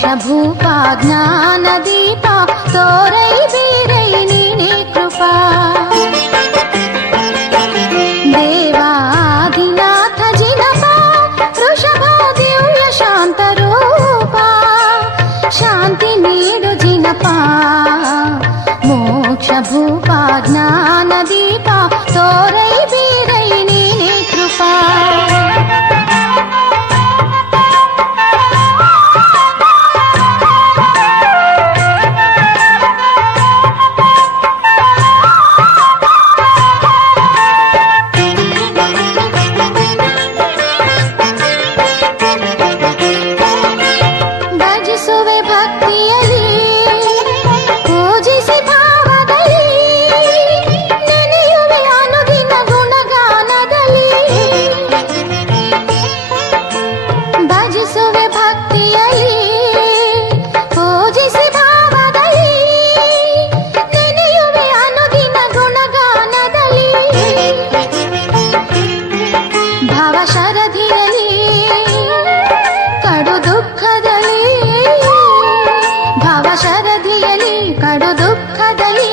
ప్రభుపా జ్ఞానదీప తోరై వీరై నీ కృపా ದುಃಖದಲ್ಲಿ